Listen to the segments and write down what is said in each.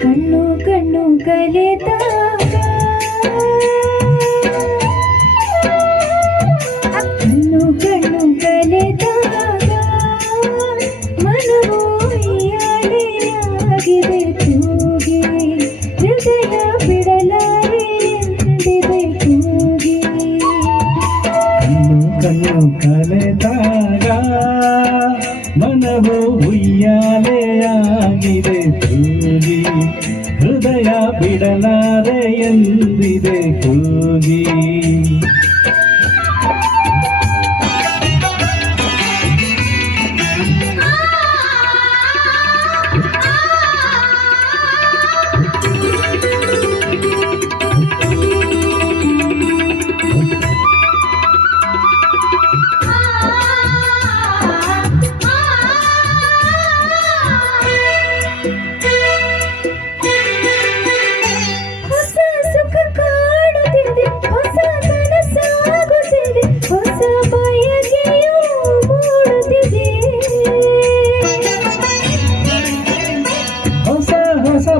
ಕಣ್ಣು ಕಣ್ಣು ಕಲೆದಾಗ ಕಣ್ಣು ಕಣ್ಣು ಕಲೆದಾಗ ಮನವು ಯಾಳೆಯಾಗಿದೆ ತೂಗಿ ಹೃದಯ ಬಿಡಲಾರೆ ಎಂದಿದೆ ತೂಗಿ ಕಣ್ಣು ಕಲೆದಾಗ ಮನವು ಉಯ್ಯಾಲೆಯಾಗಿದೆ ತೂಗಿ ಹೃದಯ ಬಿಡಲಾರೆ ಎಂದಿದೆ ಕೂಗಿ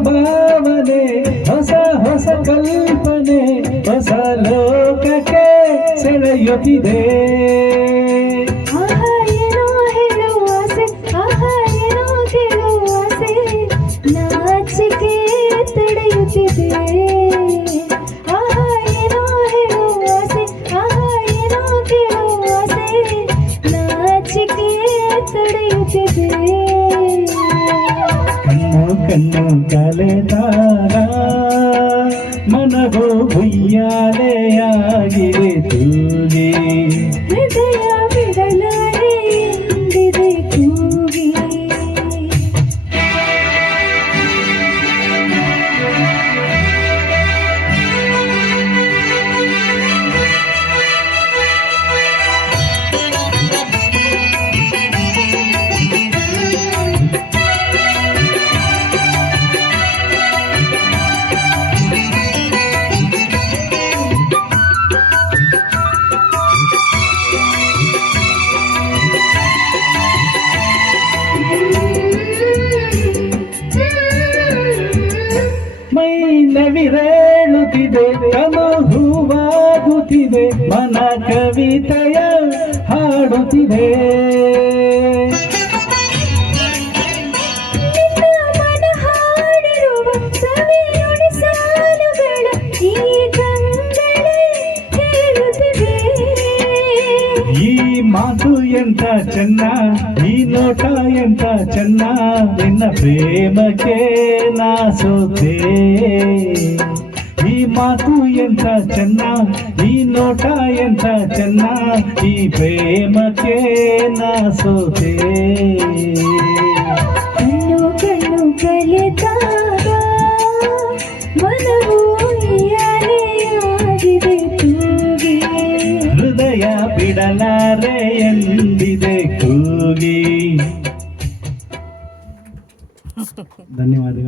ಭಾವನೆ ಹೊಸ ಹೊಸ ಕಲ್ಪನೆ ಹೊಸ ಲೋಕಕ್ಕೆ ಸೆಳೆಯುತ್ತಿದೆ ಏನೋ ಹೇಳುವ ಆಸೆ ಏನೋ ಕೇಳುವ ಆಸೆ ನಾಚಿಕೆ ತಡೆಯುತ್ತಿದೆ ಏನೋ ಹೇಳುವ ಆಸೆ ಏನೋ ಕೇಳುವ ಆಸೆ ನಾಚಿಕೆ ತಡೆಯುತ್ತಿದೆ ಕಣ್ಣು ಕಲೆದಾಗ ಮನವು ಉಯ್ಯಾಲೆಯಾಗಿದೆ ತೂಗಿ ಹೃದಯ ಬಿಡಲಾರೆ ಎಂದಿದೆ ಕೂಗಿ ನವಿರೇಳುತ್ತಿದೆ ಕನು ಹೂವಾಗುತ್ತಿದೆ ಮನ ಕವಿತೆಯ ಹಾಡುತ್ತಿದೆ ಮನ ಹಾಡಿರುವ ಸವಿನುಡಿ ಸಾಲುಗಳ ಈ ಕಂಗಳೇ ಹೇಳುತ್ತಿವೆ ಈ ಮಾತು ಎಂತ ಚೆನ್ನ ಈ ನೋಟ ಎಂತ ಚೆನ್ನ ನಿನ್ನ ಪ್ರೇಮಕ್ಕೆ ನಾ ಸೋತೆ ಈ ಮಾತು ಎಂತ ಚೆನ್ನ ಈ ನೋಟ ಎಂತ ಚೆನ್ನ ಈ ಪ್ರೇಮಕ್ಕೆ ನಾ ಸೋತೆ ಕಣ್ಣು ಕಣ್ಣು ಕಲೆದಾಗ ಮನವು ಯಾಲೆಯಾಗಿದೆ ತೂಗಿ ಹೃದಯ ಬಿಡಲಾರೆ ಎಂದಿದೆ ಕೂಗಿ ಧನ್ಯವಾದಗಳು.